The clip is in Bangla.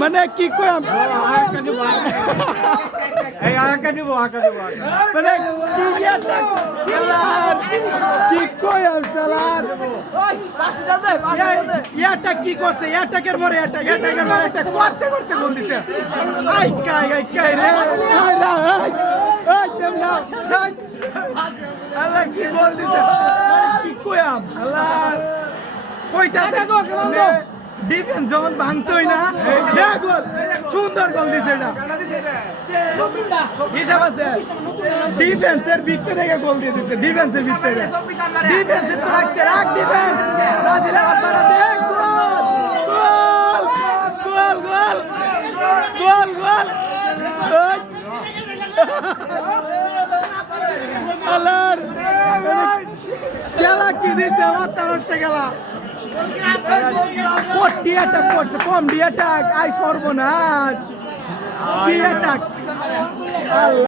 মানে কি কইম মানে কি কইম সালার ইয়াটা কি করছে ইয়াটাকের পরে ইয়াটাকের পরে একটা করতে করতে গোল দিছে আই কাই রে আল্লাহ কি গোল দিছে কি কইম আল্লাহ কইতাছে ডিফেন্স যখন ভাঙতোই না গোল সুন্দর গোল দিছে এটা হিসাব আছে ডিফেন্সের ভিতরে থেকে গোল দিয়ে দিছে ডিফেন্সের ভিতরে ডিফেন্সের থাকতে রাখ ডিফেন্স ব্রাজিলের আপনারা দেখ গোল গোল গোল গোল গোল আল্লাহর খেলা কি দিছে আমার তারস্তে খেলা কোটি অ্যাটাক করছে কম ডি অ্যাটাক আই সর্বনাশ কি অ্যাটাক